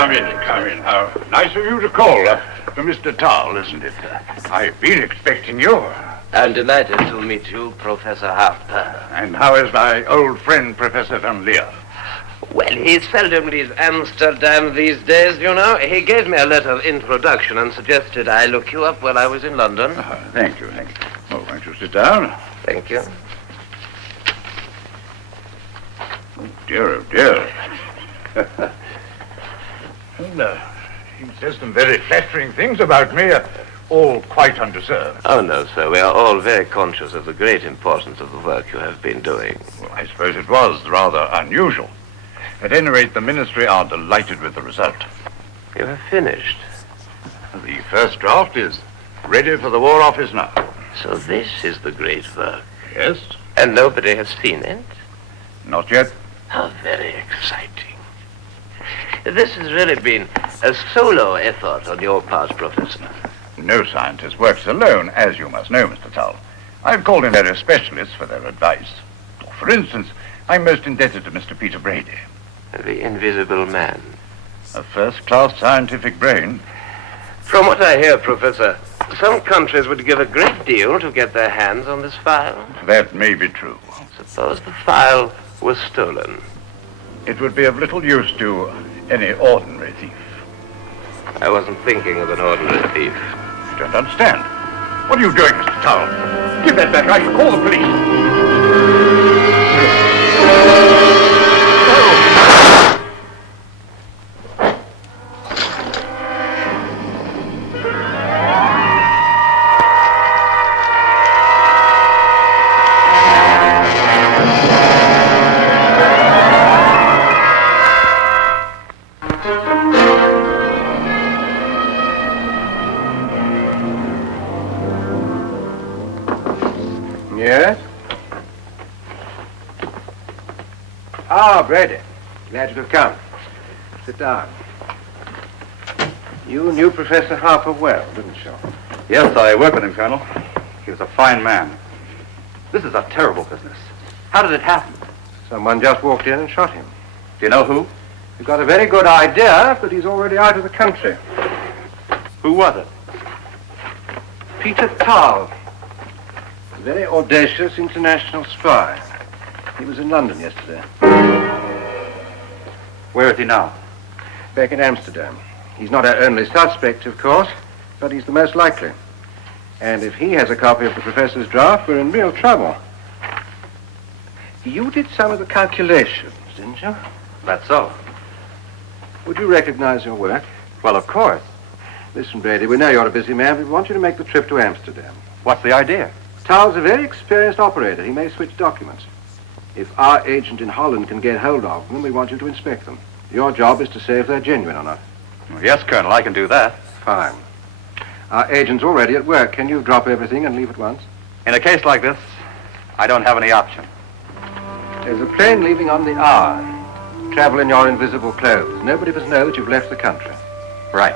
come in. How nice of you to call. For Mr. Tarl, isn't it? I've been expecting you. I'm delighted to meet you, Professor Harper. And how is my old friend, Professor Van Leer? Well, he seldom leaves Amsterdam these days, you know. He gave me a letter of introduction and suggested I look you up while I was in London. Thank you. Oh, won't you sit down? Thank you. Oh, dear. And, he says some very flattering things about me, all quite undeserved. Oh, no, sir. We are all very conscious of the great importance of the work you have been doing. Well, I suppose it was rather unusual. At any rate, the Ministry are delighted with the result. You have finished. The first draft is ready for the War Office now. So this is the great work. Yes. And nobody has seen it? Not yet. How very exciting. This has really been a solo effort on your part, Professor. No scientist works alone, as you must know, Mr. Tull. I've called in various specialists for their advice. For instance, I'm most indebted to Mr. Peter Brady. The Invisible Man. A first-class scientific brain. From what I hear, Professor, some countries would give a great deal to get their hands on this file. That may be true. Suppose the file was stolen. It would be of little use to any ordinary thief. I wasn't thinking of an ordinary thief. You don't understand. What are you doing, Mr. Tull? Give that back. I shall call the police. Yes? Ah, Brady. Glad you could come. Sit down. You knew Professor Harper well, didn't you? Yes, I worked with him, Colonel. He was a fine man. This is a terrible business. How did it happen? Someone just walked in and shot him. Do you know who? We've got a very good idea, but he's already out of the country. Who was it? Peter Tarl. A very audacious international spy. He was in London yesterday. Where is he now? Back in Amsterdam. He's not our only suspect, of course, but he's the most likely. And if he has a copy of the professor's draft, we're in real trouble. You did some of the calculations, didn't you? That's so. Would you recognize your work? Well, of course. Listen, Brady, we know you're a busy man, but we want you to make the trip to Amsterdam. What's the idea? Tarl's a very experienced operator. He may switch documents. If our agent in Holland can get hold of them, we want you to inspect them. Your job is to say if they're genuine or not. Well, yes, Colonel, I can do that. Fine. Our agent's already at work. Can you drop everything and leave at once? In a case like this, I don't have any option. There's a plane leaving on the hour. Travel in your invisible clothes. Nobody must know that you've left the country. Right.